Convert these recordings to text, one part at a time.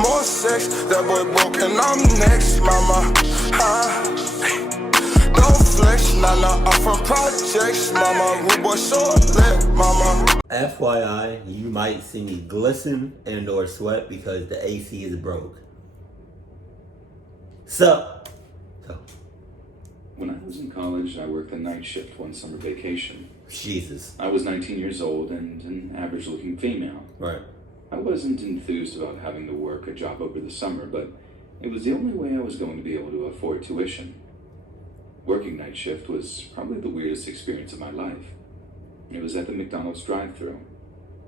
more sex. That boy broke and I'm next, mama. Don't flex, nah, I'm from projects, mama. Rude boy short lit, mama. FYI, you might see me glisten and or sweat because the AC is broke. So. When I was in college, I worked the night shift one summer vacation. Jesus. I was 19 years old and an average-looking female. Right. I wasn't enthused about having to work a job over the summer, but it was the only way I was going to be able to afford tuition. Working night shift was probably the weirdest experience of my life. It was at the McDonald's drive-thru.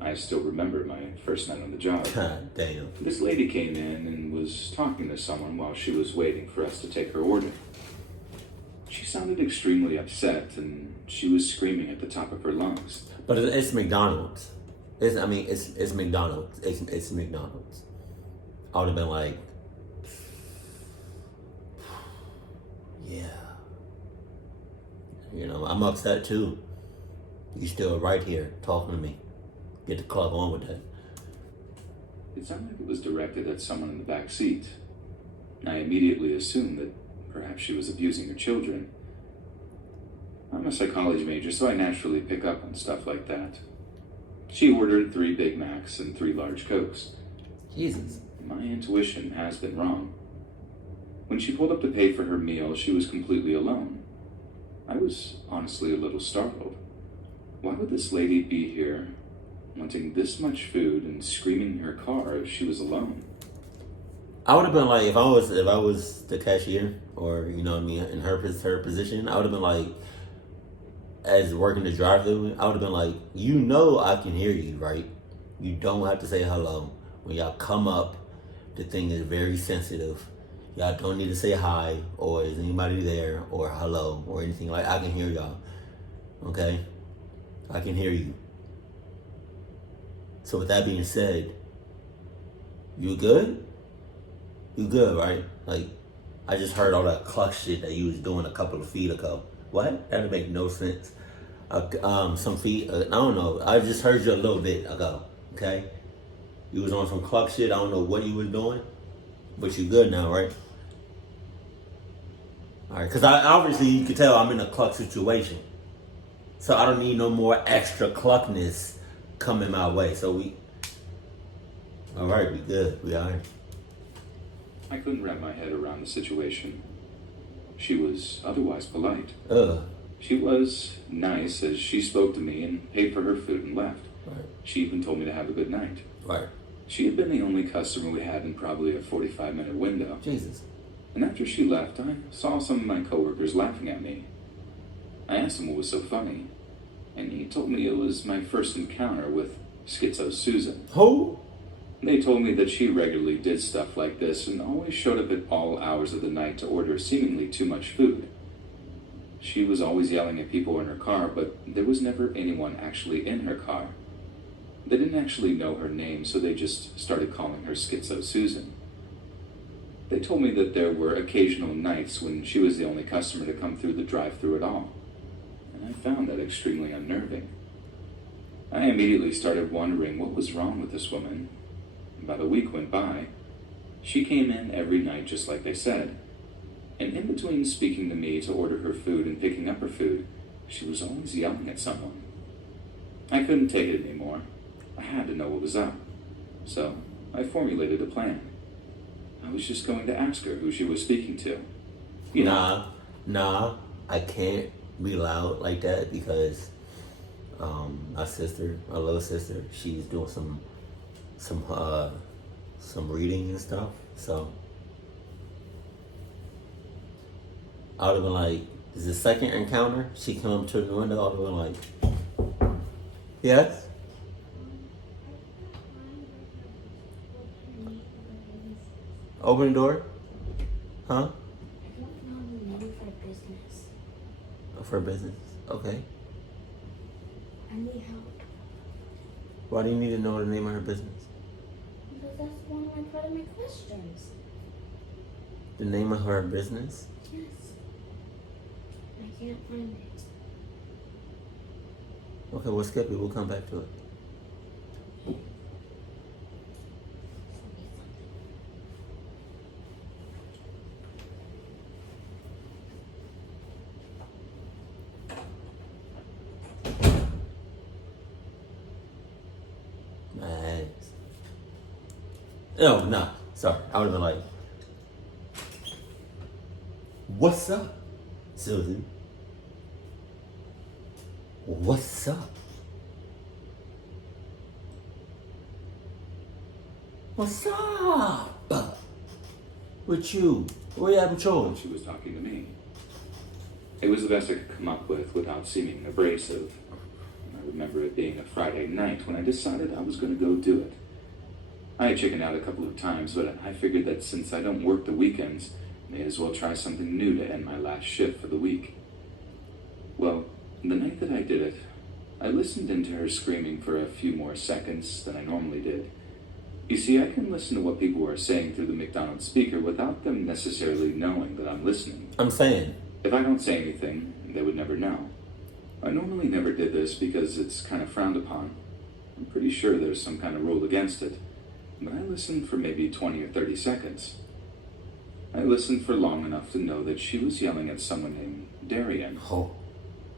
I still remember my first night on the job. God damn. This lady came in and was talking to someone while she was waiting for us to take her order. She sounded extremely upset, and she was screaming at the top of her lungs. But it's McDonald's. It's McDonald's. It's McDonald's. I would have been like, yeah. You know, I'm upset too. You still right here talking to me. Get the club on with that. It sounded like it was directed at someone in the back seat. I immediately assumed that perhaps she was abusing her children. I'm a psychology major, so I naturally pick up on stuff like that. She ordered 3 Big Macs and 3 large Cokes. Jesus. My intuition has been wrong. When she pulled up to pay for her meal, she was completely alone. I was honestly a little startled. Why would this lady be here, wanting this much food and screaming in her car if she was alone? I would have been like, if I was the cashier, or you know what I mean, in her position, I would have been like, as working the drive-thru, I would have been like, you know, I can hear you, right? You don't have to say hello. When y'all come up, the thing is very sensitive. Y'all don't need to say hi, or is anybody there, or hello, or anything. Like, I can hear y'all, okay? I can hear you. So with that being said, you good? You good, right? Like, I just heard all that cluck shit that you was doing a couple of feet ago. What? That would make no sense. Some feet, I don't know. I just heard you a little bit ago, okay? You was on some cluck shit. I don't know what you was doing, but you good now, right? All right, because obviously you can tell I'm in a cluck situation. So I don't need no more extra cluckness coming my way. So all right, we good. We all right. I couldn't wrap my head around the situation. She was otherwise polite. She was nice as she spoke to me and paid for her food and left. Right. She even told me to have a good night. Right. She had been the only customer we had in probably a 45-minute window. Jesus. And after she left, I saw some of my coworkers laughing at me. I asked him what was so funny, and he told me it was my first encounter with Schizo Susan. Who? They told me that she regularly did stuff like this and always showed up at all hours of the night to order seemingly too much food. She was always yelling at people in her car, but there was never anyone actually in her car. They didn't actually know her name, so they just started calling her Schizo Susan. They told me that there were occasional nights when she was the only customer to come through the drive-thru at all, and I found that extremely unnerving. I immediately started wondering what was wrong with this woman. About a week went by. She came in every night just like they said, and in between speaking to me to order her food and picking up her food, she was always yelling at someone. I couldn't take it anymore. I had to know what was up. So I formulated a plan. I was just going to ask her who she was speaking to. Nah, I can't be loud like that because my little sister, she's doing some reading and stuff. So I would have been like, is the second encounter? She come up to the window, I would have been like, yes? Open the door? Huh? I don't know the name for business. For business? Okay. I need help. Why do you need to know the name of her business? Because that's one of my part of my questions. The name of her business? Yes. I can't find it. Okay, we'll skip it. We'll come back to it. No, sorry. I would have been like, what's up, Susan? What's up? What's up? With you? Where you at with yours? She was talking to me. It was the best I could come up with without seeming abrasive. I remember it being a Friday night when I decided I was going to go do it. I had chickened out a couple of times, but I figured that since I don't work the weekends, may as well try something new to end my last shift for the week. Well, the night that I did it, I listened into her screaming for a few more seconds than I normally did. You see, I can listen to what people are saying through the McDonald's speaker without them necessarily knowing that I'm listening. I'm saying. If I don't say anything, they would never know. I normally never did this because it's kind of frowned upon. I'm pretty sure there's some kind of rule against it. But I listened for maybe 20 or 30 seconds. I listened for long enough to know that she was yelling at someone named Darian. Oh.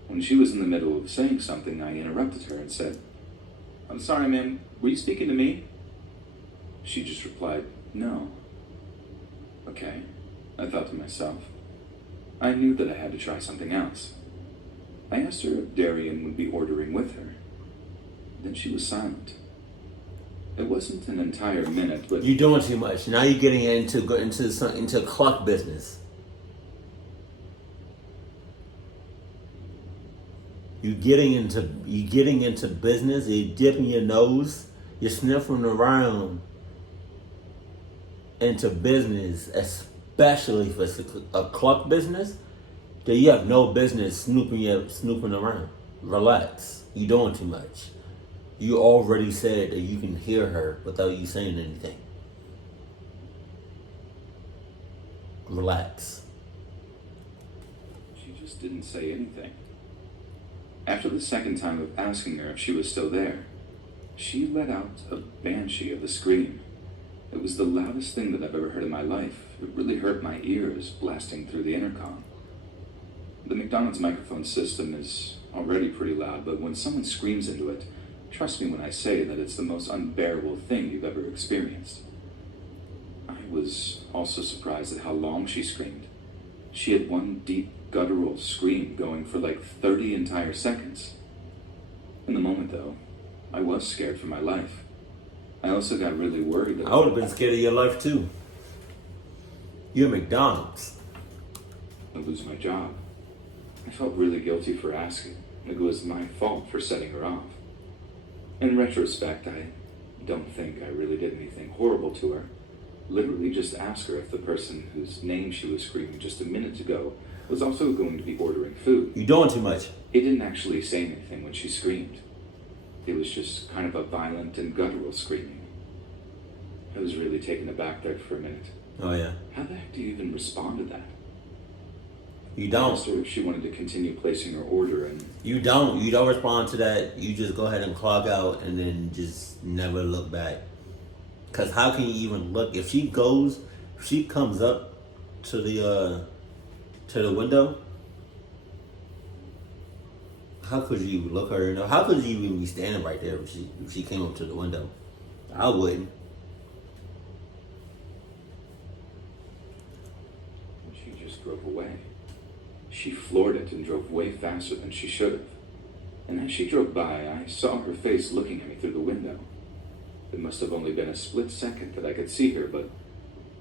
When she was in the middle of saying something, I interrupted her and said, "I'm sorry, ma'am, were you speaking to me?" She just replied, "No." Okay, I thought to myself. I knew that I had to try something else. I asked her if Darian would be ordering with her. Then she was silent. It wasn't an entire minute, but You're doing too much. Now you're getting into clock business. You're getting into business. You're dipping your nose. You're sniffing around into business, especially if it's a clock business. Then you have no business snooping around. Relax. You're doing too much. You already said that you can hear her without you saying anything. Relax. she just didn't say anything. After the second time of asking her if she was still there, she let out a banshee of a scream. It was the loudest thing that I've ever heard in my life. It really hurt my ears, blasting through the intercom. The McDonald's microphone system is already pretty loud, but when someone screams into it, trust me when I say that it's the most unbearable thing you've ever experienced. I was also surprised at how long she screamed. She had one deep, guttural scream going for like 30 entire seconds. In the moment, though, I was scared for my life. I also got really worried that I would have been scared of your life too. You're McDonald's. I'd lose my job. I felt really guilty for asking. It was my fault for setting her off. In retrospect, I don't think I really did anything horrible to her. Literally just asked her if the person whose name she was screaming just a minute ago was also going to be ordering food. You're doing too much. He didn't actually say anything when she screamed. It was just kind of a violent and guttural screaming. I was really taken aback there for a minute. Oh yeah. How the heck do you even respond to that? You I don't. asked her if she wanted to continue placing her order, and You don't. You don't respond to that. You just go ahead and clock out and then just never look back. Cause how can you even look if she comes up to the window? How could you look her in the, how could you even be standing right there if she came up to the window? I wouldn't. she just drove away. She floored it and drove way faster than she should have. And as she drove by, I saw her face looking at me through the window. It must have only been a split second that I could see her, but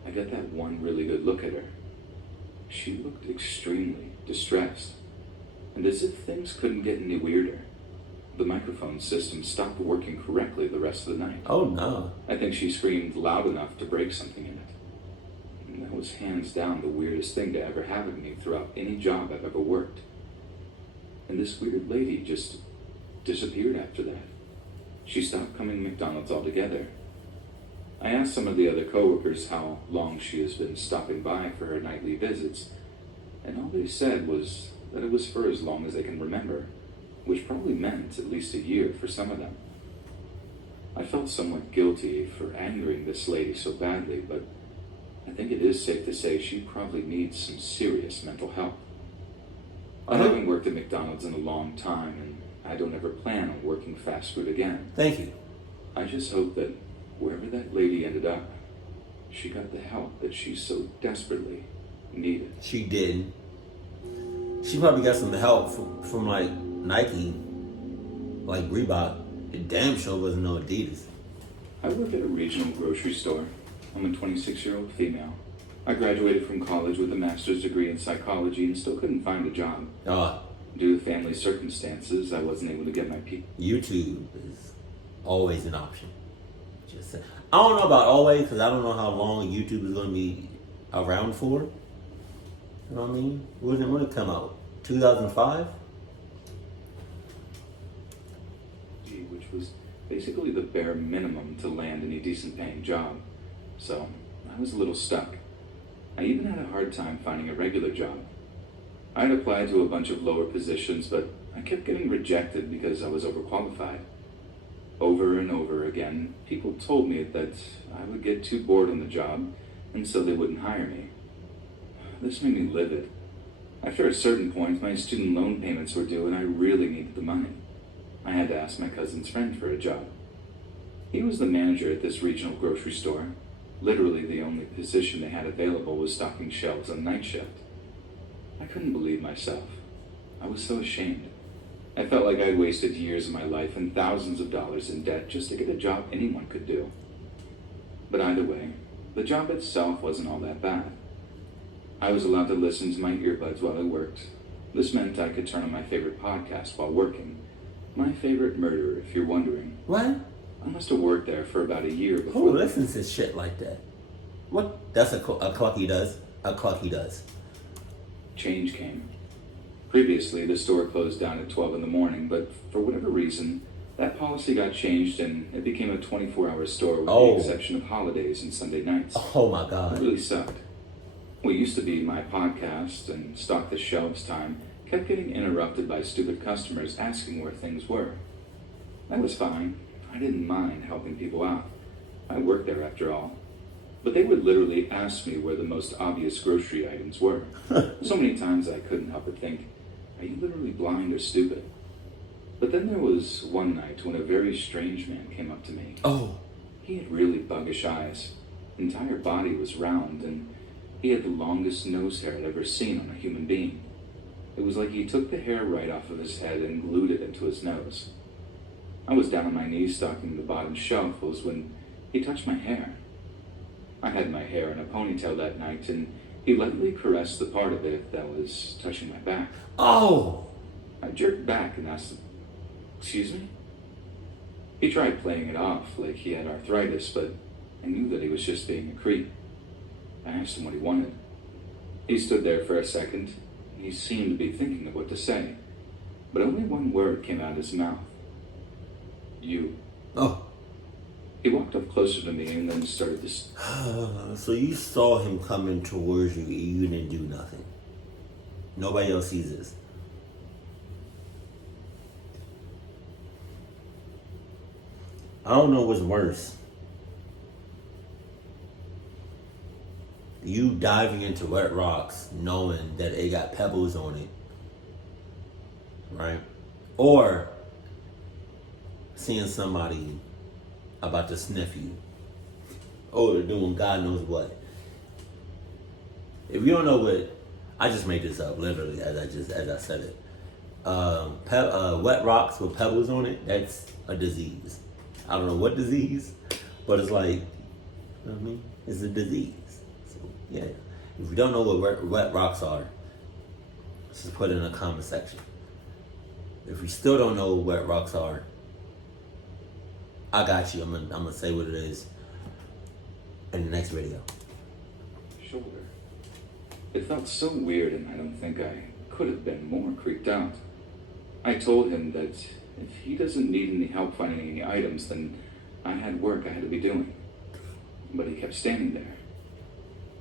I got that one really good look at her. She looked extremely distressed, and as if things couldn't get any weirder, the microphone system stopped working correctly the rest of the night. Oh no. I think she screamed loud enough to break something in it. And that was hands down the weirdest thing to ever happen to me throughout any job I've ever worked. And this weird lady just disappeared after that. She stopped coming to McDonald's altogether. I asked some of the other coworkers how long she has been stopping by for her nightly visits, and all they said was that it was for as long as they can remember, which probably meant at least a year for some of them. I felt somewhat guilty for angering this lady so badly, but I think it is safe to say she probably needs some serious mental help. I haven't worked at McDonald's in a long time, and I don't ever plan on working fast food again. Thank you. I just hope that wherever that lady ended up, she got the help that she so desperately needed. She didn't. She probably got some help from like Nike, like Reebok. It damn sure wasn't no Adidas. I work at a regional grocery store. I'm a 26-year-old female. I graduated from college with a master's degree in psychology and still couldn't find a job. Due to family circumstances, I wasn't able to get my YouTube is always an option. I don't know about always, because I don't know how long YouTube is going to be around for. You know what I mean? When did it come out? 2005? Which was basically the bare minimum to land any decent paying job. So I was a little stuck. I even had a hard time finding a regular job. I had applied to a bunch of lower positions, but I kept getting rejected because I was overqualified. Over and over again, people told me that I would get too bored on the job, and so they wouldn't hire me. This made me livid. After a certain point, my student loan payments were due, and I really needed the money. I had to ask my cousin's friend for a job. He was the manager at this regional grocery store. Literally the only position they had available was stocking shelves on Nightshift. I couldn't believe myself. I was so ashamed. I felt like I'd wasted years of my life and thousands of dollars in debt just to get a job anyone could do. But either way, the job itself wasn't all that bad. I was allowed to listen to my earbuds while I worked. This meant I could turn on my favorite podcast while working. My favorite murder, if you're wondering. What? I must have worked there for about a year before. Who listens to shit like that? What? That's a clucky does. A clucky does. Change came. Previously, the store closed down at 12 in the morning, but for whatever reason, that policy got changed and it became a 24-hour store with the exception of holidays and Sunday nights. Oh my God. It really sucked. What used to be my podcast and stock the shelves time kept getting interrupted by stupid customers asking where things were. That was fine. I didn't mind helping people out. I worked there after all. But they would literally ask me where the most obvious grocery items were. So many times I couldn't help but think, are you literally blind or stupid? But then there was one night when a very strange man came up to me. Oh. He had really buggish eyes. His entire body was round, and he had the longest nose hair I'd ever seen on a human being. It was like he took the hair right off of his head and glued it into his nose. I was down on my knees stocking the bottom shelf when he touched my hair. I had my hair in a ponytail that night, and he lightly caressed the part of it that was touching my back. Oh! I jerked back and asked him, "Excuse me?" He tried playing it off like he had arthritis, but I knew that he was just being a creep. I asked him what he wanted. He stood there for a second. He seemed to be thinking of what to say, but only one word came out of his mouth. You. Oh. He walked up closer to me and then started to... So you saw him coming towards you and you didn't do nothing. Nobody else sees this. I don't know what's worse. You diving into wet rocks knowing that it got pebbles on it. Right? Or seeing somebody about to sniff you. Or they're doing God knows what. If you don't know what, I just made this up literally as I said it. Wet rocks with pebbles on it, that's a disease. I don't know what disease, but it's like, you know what I mean? It's a disease. So, yeah. If you don't know what wet rocks are, just put it in the comment section. If you still don't know what wet rocks are, I got you. I'm gonna say what it is in the next video. Shoulder. It felt so weird, and I don't think I could have been more creeped out. I told him that if he doesn't need any help finding any items, then I had work I had to be doing. But he kept standing there.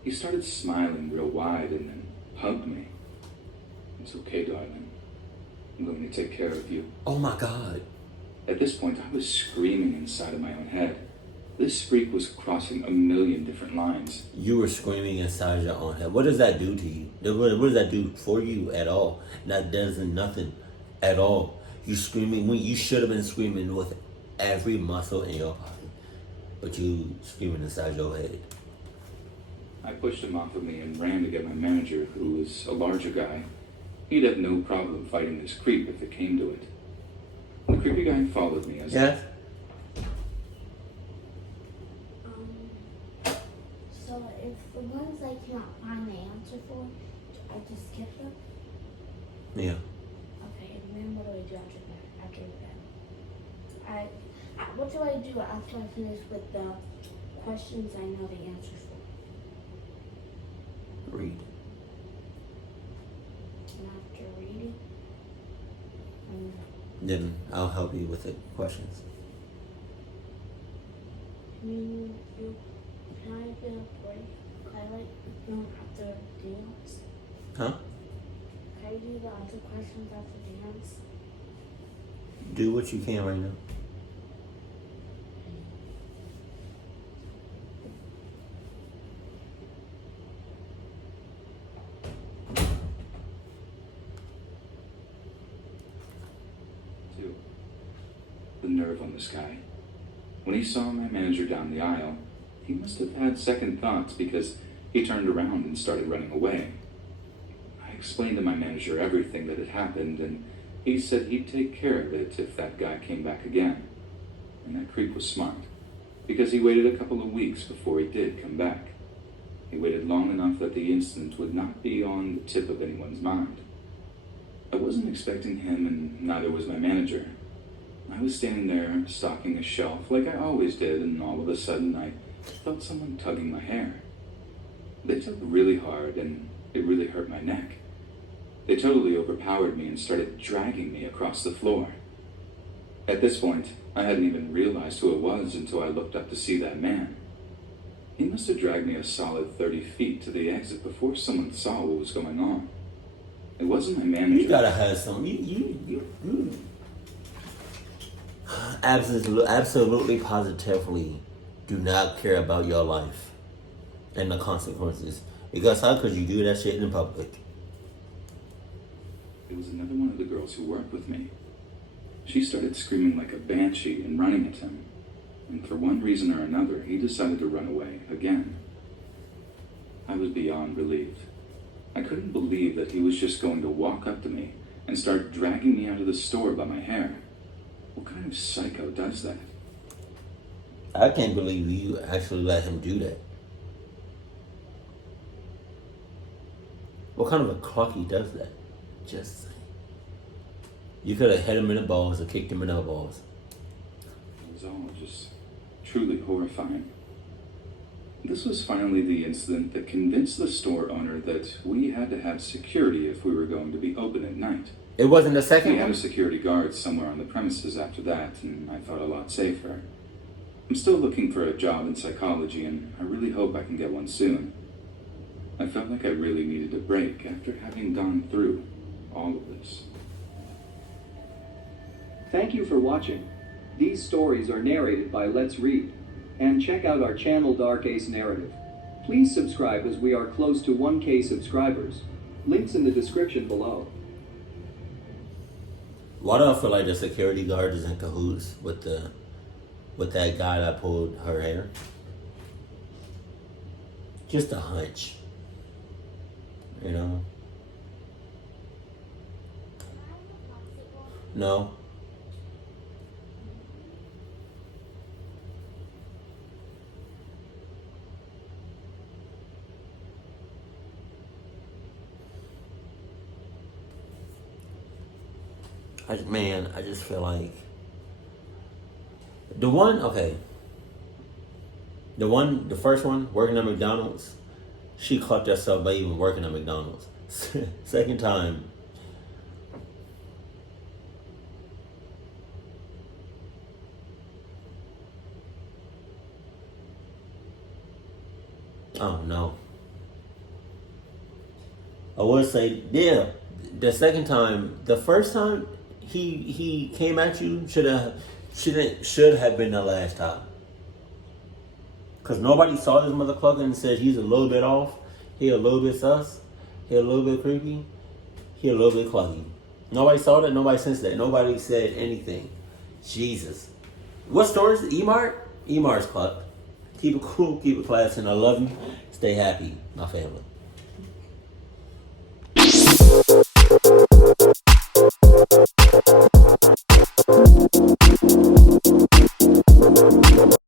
He started smiling real wide and then hugged me. "It's okay, darling. I'm going to take care of you." Oh my God. At this point, I was screaming inside of my own head. This freak was crossing a million different lines. You were screaming inside your own head. What does that do to you? What does that do for you at all? That doesn't nothing at all. You screaming when you should have been screaming with every muscle in your body, but you screaming inside your head. I pushed him off of me and ran to get my manager, who was a larger guy. He'd have no problem fighting this creep if it came to it. The creepy guy followed me as Yes. So if the ones I cannot find the answer for, do I just skip them? Yeah. Okay, and then what do I do after that? What do I do after I finish with the questions I know the answers for? Read. And after reading, Then I'll help you with the questions. can I get a break? Can I don't have to dance? Huh? Can I do the other questions after dance? Do what you can right now. too. The nerve on this guy. When he saw my manager down the aisle, he must have had second thoughts because he turned around and started running away. I explained to my manager everything that had happened, and he said he'd take care of it if that guy came back again. And that creep was smart, because he waited a couple of weeks before he did come back. He waited long enough that the incident would not be on the tip of anyone's mind. I wasn't expecting him, and neither was my manager. I was standing there, stocking a shelf like I always did, and all of a sudden I felt someone tugging my hair. They tugged really hard, and it really hurt my neck. They totally overpowered me and started dragging me across the floor. At this point, I hadn't even realized who it was until I looked up to see that man. He must have dragged me a solid 30 feet to the exit before someone saw what was going on. It wasn't my manager. You gotta have some. You absolutely, positively do not care about your life and the consequences. Because how could you do that shit in public? It was another one of the girls who worked with me. She started screaming like a banshee and running at him. And for one reason or another, he decided to run away again. I was beyond relieved. I couldn't believe that he was just going to walk up to me and start dragging me out of the store by my hair. What kind of psycho does that? I can't believe you actually let him do that. What kind of a clucky does that? Just saying. You could have hit him in the balls or kicked him in the balls. It was all just truly horrifying. This was finally the incident that convinced the store owner that we had to have security if we were going to be open at night. It wasn't the second We had one? a security guard somewhere on the premises after that, and I felt a lot safer. I'm still looking for a job in psychology, and I really hope I can get one soon. I felt like I really needed a break after having gone through all of this. Thank you for watching. These stories are narrated by Let's Read. And check out our channel DarkAce Narrative. Please subscribe as we are close to 1K subscribers. Links in the description below. Why do I feel like the security guard is in cahoots with that guy that pulled her hair? Just a hunch. You know? No. I just feel like the first one, working at McDonald's, she caught herself by even working at McDonald's. Second time, oh no. I would say, yeah, the second time, the first time he came at you should have been the last time. Cause nobody saw this motherfucker and said he's a little bit off, he a little bit sus, he a little bit creepy, he a little bit clucky. Nobody saw that, nobody sensed that, nobody said anything. Jesus. What store is it? E-Mart? E-Mart's clucked. Keep it cool, keep it classy, and I love you. Stay happy, my family.